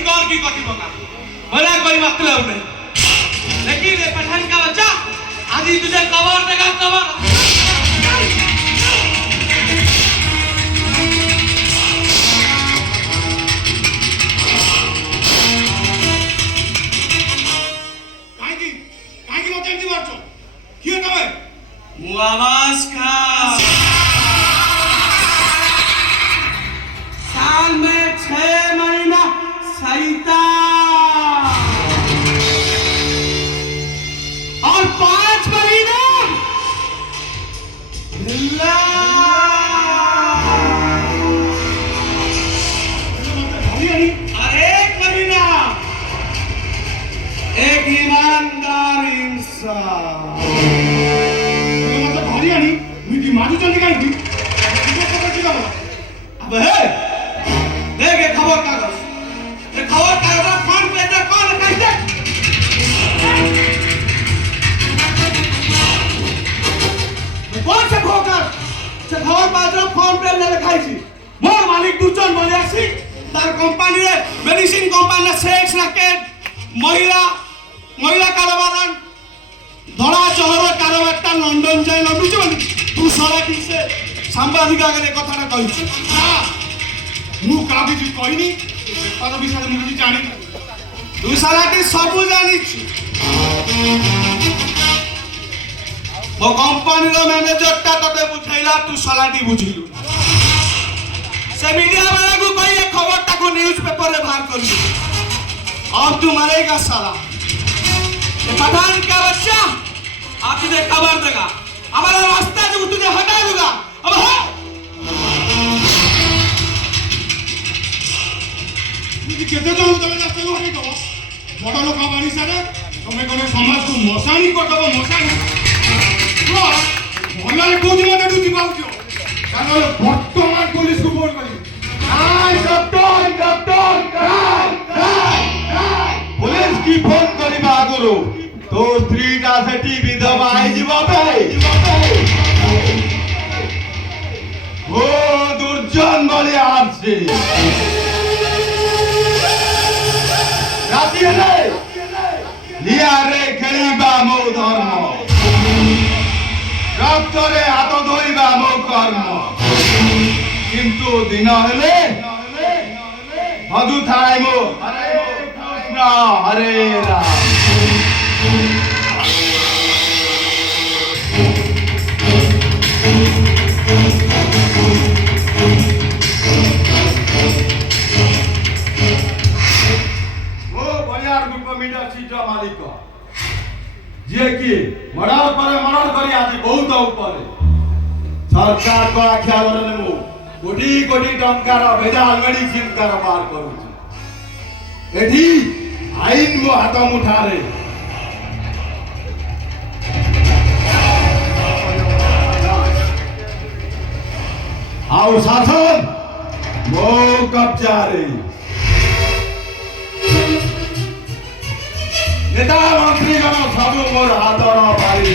कौन की कथी बका बोला कोई मतलब नहीं। लेकिन ये पठान का बच्चा आज ही तुझे कवर देगा कवर। आवाज का साल में 6 महीना सहिता और 5 महीना ढिल्ला। और 1 महीना एक ईमानदार इंसान। माजू चलने का ही अब है देखे खबर कागज ये खबर कागज कौन पेटे कौन कैसे कौन से खोकर से खबर पाजरा फोन पे ले लिखाई थी मोर मालिक दुचन बोले आसी तार कंपनी रे मेडिसिन कंपनी सेक्स रैकेट महिला कारोबार धड़ा चहर कारोबारटा लंडन जाए लंडुचे तू सारा ठीक से सांबादिक आगे कथा कही मु का भी कहनी बेपार विषय में मुझे जानी तू सारा ठीक सब जानी मो कंपनी रो मैनेजर ता तते बुझाइला तू सारा ठीक बुझिलु से मीडिया वाला को कही ये खबर ता को न्यूज़ पेपर रे बाहर कर अब तू मरेगा साला ये पठान का बच्चा आप तुझे खबर देगा हमारा रास्ता जो तुझे हटा दूंगा। अब है मुझे केते तो तमे रास्ता को हटे दो बड़ लोक बाणी सारे तमे कोने समाज को मशानी को दबो मशानी तो भले कोजी मते तू दिबाउ जो कारण वर्तमान पुलिस को फोन करी हाय डॉक्टर पुलिस की फोन करी आगुरु तो 3 टा सेठी विधवा आई जीवा पे ओ दुर्जन बोले आपसे राती है लिया रे खेलिबा मो धर्म रक्तरे हाथ धोइबा मो कर्म किंतु दिन हेले मधु थाय मो हरे कृष्ण हरे राम। मालिक जे कि मर्डर करी आज बहुत ऊपर सरकार को आख्या रे मु कोटी कोटी टंकार भेजाल मेडिसिन कारोबार करू एठी आईन मो हाथ मुठारे आउ शासन मो कब्जा रे नेता मंत्री गण सब मोर हाथर पारी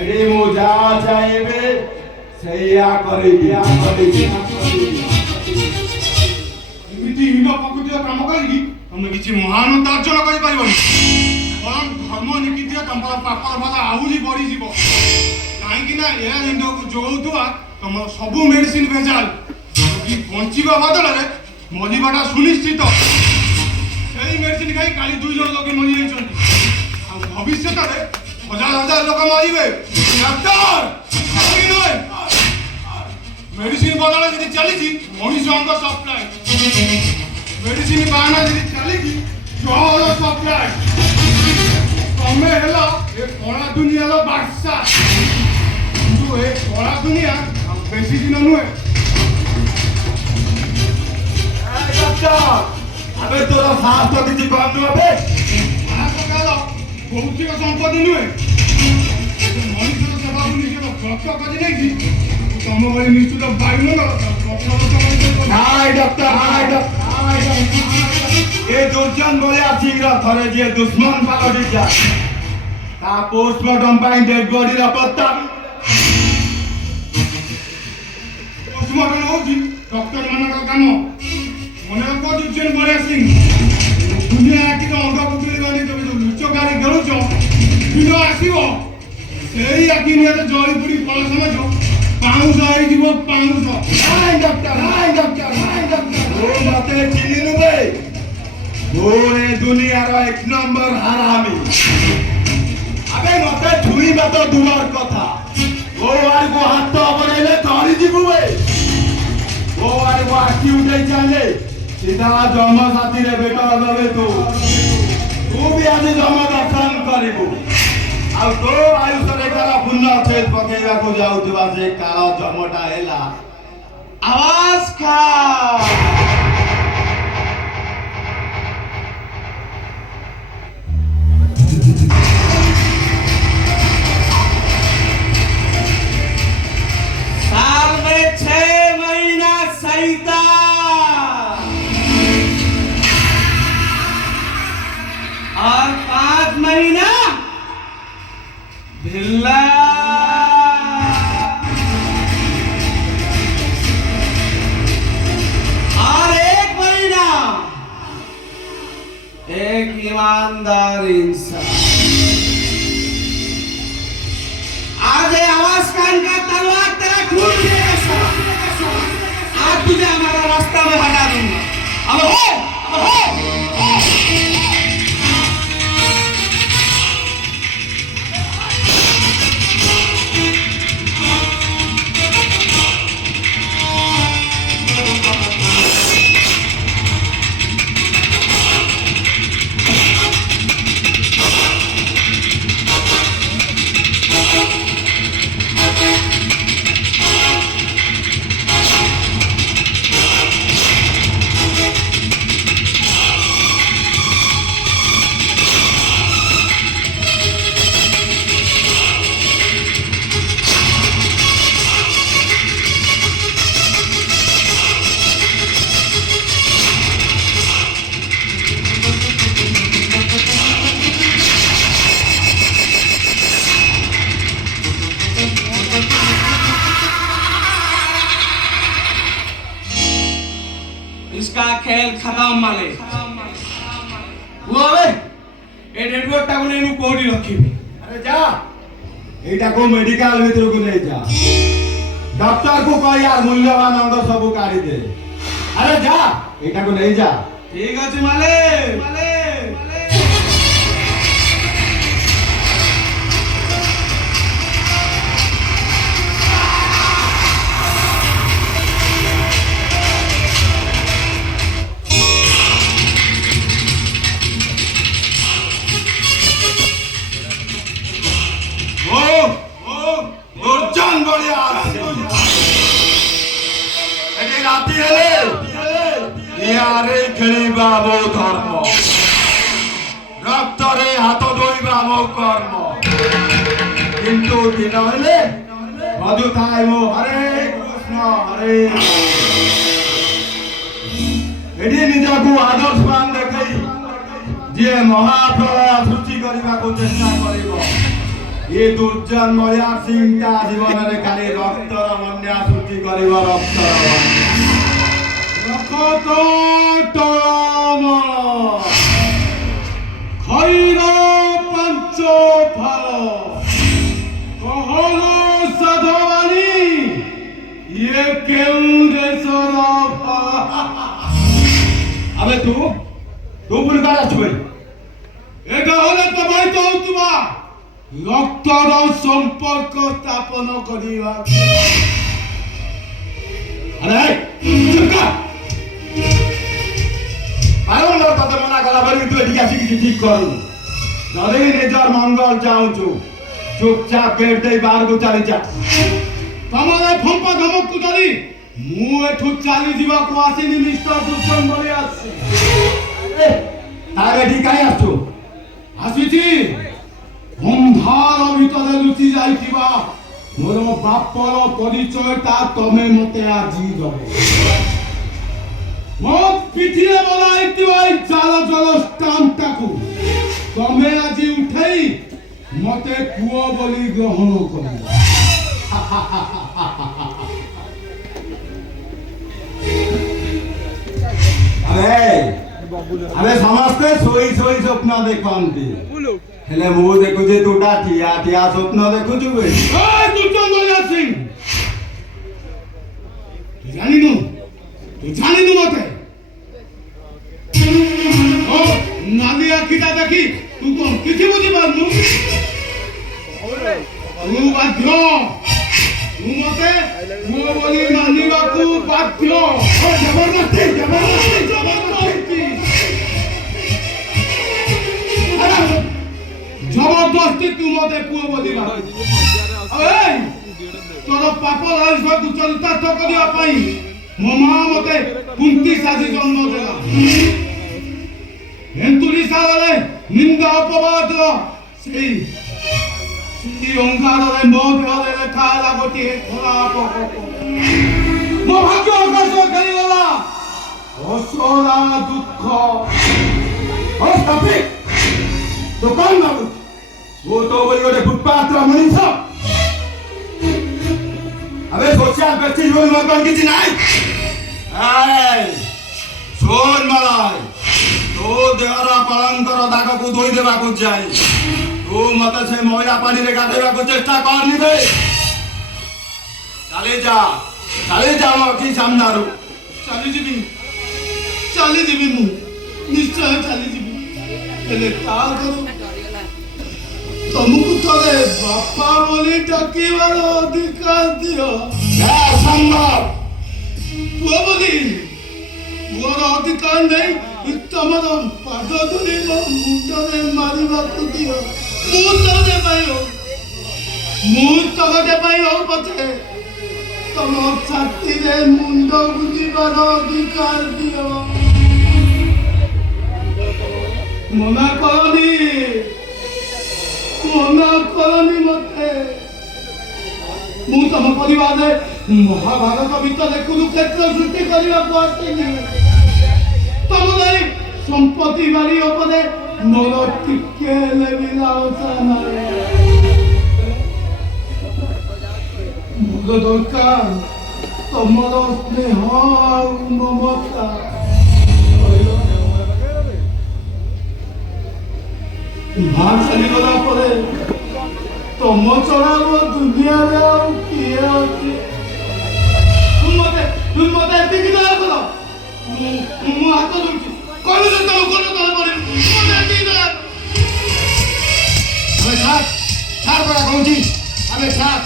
एडी मु जा चाहेबे सैया करेबी एमिति हिंदू प्रकृति काम करी तमे किछि महान अर्जन करि परिबनी बरं धर्म नीति तमर पापर भाषा आहुजी बढ़ी जीवो काहे कि ना ए हिंदू को जोउतुआ तमर सब मेडिसिन भेजाल कि बंचिबा बदल रे मरिबाटा सुनिश्चित सेही मेडिसिन खाई काली 2 जण लोक मरि जाइछन आ भविष्य रे हजार लोक मरिबे डॉक्टर मेडिसिन बदल जदि चली मनीष अंग सप्लाई मेडिसिन बाना जदि चली जहर सप्लाई तमे हेला ए कला दुनिया रो बादशाह तू ए कला दुनिया बेसी दिन नुए डॉक्टर अबे तोरा साथ तो किसी काम नु अबे आप कहलो भौतिक संपत्ति नुए मनुष्य सेवा को निजे रक्षा करि नै छी तम भली निश्चित बायु न नाइ डॉक्टर ए दुर्जन बोले शीघ्र थरे जे दुश्मन पालटी जा ता पोस्टमार्टम पाई डेड बॉडी रा पत्ता पोस्टमार्टम होजी डॉक्टर मानक काम मने को दुर्जन ବଢିଆ ସିଂ ଦୁନିଆ ଆଖିରେ ଅଙ୍ଗା ପୁଟୁଳି ଗଣି ତମେ ଯୋଉ ଲୁଚକାରୀ ଖେଳୁଛ ଦିନ ଆସିବ ସେଇ ଆଖି ନିଆରେ ଜଳି ପୋଡ଼ି ଫଳ ସମାଜ ପାଉଁଶ ହେଇଯିବ ପାଉଁଶ। ନାଇଁ ଡକ୍ଟର ତୁ ମତେ ଚିହ୍ନିଲୁ ବେ ତୁ ଏ ଦୁନିଆର ଏକ ନମ୍ବର ହାରାମି। ଆବେ ମତେ ଛୁଇଁବା ତ ଦୂରର କଥା ଓ ଆଡ଼କୁ ହାତ ବଢେଇଲେ ଧରିଯିବୁ ବେ ଓ ଆଡ଼କୁ ଆଖି ଉଠେଇ ଚାଲେ ସିଧା ଜନ୍ମ ସାଥୀରେ ଭେଟ ଦେବେ ତୁ ବି ଆଜି ଜନ୍ମ ଦର୍ଶନ କରିବୁ ଆଉ ତୋ ଆୟୁଷରେ କାଳ ପୂର୍ଣ୍ଣ ଛେଦ ପକେଇବାକୁ ଯାଉଥିବା ସେ କାଳ ଜମଟା ହେଲା आवाज खा साल में 6 महीना सहिता और 5 महीना ढिल्ला और 1 महीना एक ईमानदार इंसान। आज ये आवाज खान का तलवार तेरा खून पिएगा। आज तुझे हमारा रास्ता में हटा दूंगा। अब हो इसका खेल खत्म माले हुआ ए नेटवर्क टाको ने नु कोडी रखिबी। अरे जा एटा को मेडिकल भीतर को ले जा डॉक्टर को कह यार मूल्यवान अंग सब काढ़ी दे। अरे जा एटा को ले जा। ठीक अछि माले दुर्जन बलिया एटी राती हेले यारे खेलिबा मो धर्म रक्तरे हाथ धोइबा मो कर्म किंतु दिन हेले मधु थाय मो हरे कृष्ण हरे एटी निजकु आदर्शवान देखै जे महाप्रलय सृष्टि करबाको चेष्टा करिबो ये दुर्जन मलियार सिंह ता जीवन रे खाली रक्तर बन्या सृष्टि करिबो रक्त टम खैर पंच फल कहलो साधवानी ये केउ देशर फल। अबे तू पुलकारा छुई এটা হলে তোমায় তো তোমা রক্তর সম্পর্ক স্থাপন করিবা। अरे चुपका बारंबार तते मना कला बरी तू एठी आसी कि ठीक करू नदे निजर मंगल चाहूछु चुपचाप पेट दे बाहर को चली जा। তোমারে ফম্পা ধমক ধরি মু এঠু চালি ଯିବାକୁ ଆସିনি মিস্টার দুর্জন বলে আসছি। তার এটি কাই আসছো ଆସିছি ଅନ୍ଧାର ଭିତରେ ଲୁଚି ଯାଇଥିବା ମୋର ବାପର ପରିଚୟଟା ତମେ ମତେ ଆଜି ଦବ। ମୋ ପିଠିରେ ବଲାଇଥିବା ଏଇ ଜାଲ ଜଳ ଷ୍ଟାମ୍ପଟାକୁ ତମେ ଆଜି ଉଠେଇ ମତେ ପୁଅ ବୋଲି ଗ୍ରହଣ କରିବ। अरे ଆମେ ସମସ୍ତେ ଶୋଇ ଶୋଇ ସ୍ୱପ୍ନ ଦେଖନ୍ତି ହେଲେ ମୁଁ ଦେଖୁଛି ତୁଟା ଠିଆ ଠିଆ ସ୍ୱପ୍ନ ଦେଖୁଛୁ ବେ ଦୁର୍ଜନ ବଳିଆର ସିଂ ତୁ ଜାଣିନୁ ମତେ ଓ ନାଲି ଆଖିଟା ଦେଖି ତୁ କଣ କିଛି ବୁଝିପାରୁନୁ ତୁ ବାଧ୍ୟ ତୁ ମତେ ପୁଅ ବୋଲି ମାନିବାକୁ ବାଧ୍ୟ ଜବରଦସ୍ତି ତୁ ମତେ ପୁଅ ବୋଲି ତୋର ପାପ ଲାଲସକୁ ଚରିତାର୍ଥ କରିବା ପାଇଁ ମୋ ମା ମତେ କୁନ୍ତି ସାଜି ଜନ୍ମ ଦେଲା ଏନ୍ତୁରି ସାଳରେ ନିନ୍ଦା ଅପବାଦ ସେଇ ଅଙ୍ଗାରରେ ମୋ ଦେହରେ ଲେଖା ହେଲା ଗୋଟିଏ ଖରାପ ମୋ ଭାଗ୍ୟ ଆକାଶ ଖେଳିଗଲା ଅସରା ଦୁଃଖ ଦୋକାନ ବାବୁ ମୁଁ ତ ବୋଲି ଗୋଟେ ଫୁଟପାଥର ମଣିଷ আবে সোশ্যাল বেস্টিজ বলে মতন কিছু নাই এই শোন মালাই তো দেহর কলঙ্কর দাগକୁ ধୋଇ ଦେବାକୁ ଯାଇ ତୁ ମତେ ସେ ମଇଳା ପାଣିରେ ଗାଧେଇବାକୁ ଚେଷ୍ଟା କରନି ବେ ଚାଲି ଯା ମୋ କି ସାମ୍ନାରୁ ଚାଲିଯିବି ମୁଁ ନିଶ୍ଚୟ ଚାଲିଯିବି ହେଲେ ତାର ତମକୁ ଥରେ ବାପା ବୋଲି ଡାକିବାର ଅଧିକାର ଦିଅ ସମ୍ଭବ ପୁଅ ବୋଲି ପୁଅର ଅଧିକାର ନେଇ ତମର ପାଦ ଧରି ମୋ ମୁଣ୍ଡରେ ମାରିବାକୁ ଦିଅ ମୁଁ ତରଟେ ପାଇଁ ହଉ ପଛେ ତମ ଛାତିରେ ମୁଣ୍ଡ ଗୁଞ୍ଜିବାର ଅଧିକାର ଦିଅ ମନା କରନି ମତେ ମୁଁ ତମ ପରିବାରରେ ମହାଭାରତ ଭିତରେ କୁରୁକ୍ଷେତ୍ର ସୃଷ୍ଟି କରିବାକୁ ଆସିନି ତମ ନେଇ ସମ୍ପତ୍ତି ବାଡ଼ି ଉପରେ ମୋର ଟିକେ ହେଲେ ବି ଲାଳସା ନାହିଁ ମୋର ଦରକାର ତମର ସ୍ନେହ ଆଉ ମମତା ଚାଲିଗଲା ପରେ ତମ ଚଳା ଦୁନିଆରେ ଆଉ କିଏ ଅଛି ମତେ ଏତିକି ଦୟା କର ମୁଁ ହାତ ଦଉଛି କଣ ତଳେ ପଡିବି ମତେ ଏତିକି ଦୟା ଆମେ ଛାଡ ପରା କହୁଛି ଆମେ ଛାଡ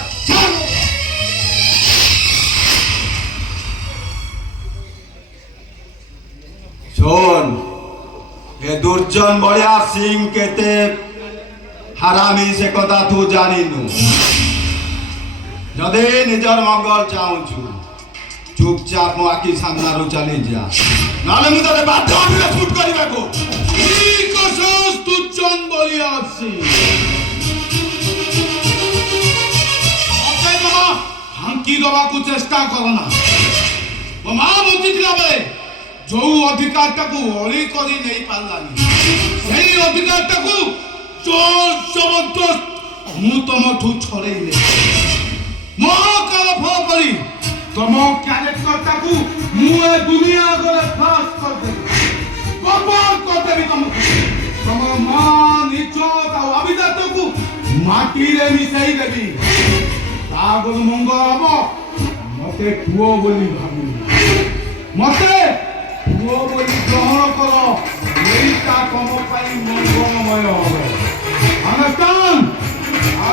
শোন এ দুর্জন বলিয়ার সিং কেতে হারামি সে কথা তু জানিনু যদি নিজের মঙ্গল চাহুছু চুপচাপ মো আখি সামনারু চালি যা নালে মু তোতে বাধ্য হইলে শুট করিবাকু ঠিক অসস দুর্জন বলিয়ার সিং মতে বাবা হাঙ্কি দেବାକୁ চেষ্টা কর না ମୋ ମା ବଞ୍ଚିଥିଲା ବେଳେ ଯୋଉ ଅଧିକାରଟାକୁ ଅଳି କରି ନେଇ ପାରିଲାନି ସେଇ ଅଧିକାରଟାକୁ ଜୋର ଜବରଦସ୍ତ ମୁଁ ତମଠୁ ଛଡ଼େଇ ନେବି ମହାକାଳ ଫଳ କରି ତମ କ୍ୟାରେକ୍ଟରଟାକୁ ମୁଁ ଏ ଦୁନିଆ ଆଗରେ ଫ୍ଲାସ୍ କରିଦେବି ବର୍ବାଦ କରିଦେବି ତମକୁ ତମ ମାନ ଇଜ୍ଜତ ଆଉ ଅଭିଜାତକୁ ମାଟିରେ ମିଶାଇ ଦେବି ତା ଆଗରୁ ମଙ୍ଗଳ ହବ ମତେ ପୁଅ ବୋଲି ଭାବିବି ମତେ ପୁଅ ବୋଲି ଗ୍ରହଣ କର ଏଇଟା ତମ ପାଇଁ ମଙ୍ଗଳମୟ ହବ understand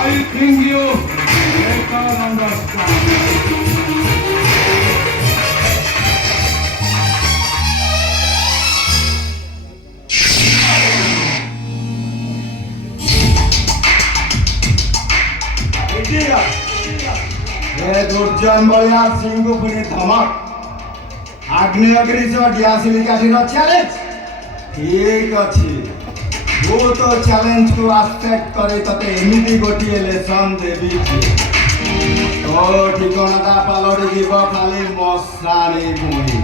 I think you better understand दुर्जन बलियार सिंह को पुणे धमक आग्नेयगिरी से डियासिली काठीर चैलेंज ठीक अच्छी वो तो चैलेंज को एक्सेप्ट करे तते एमिति गोटिए लेसन देबी तो ठिकानाटा पालड़ी जीव खाली मशानी भूमि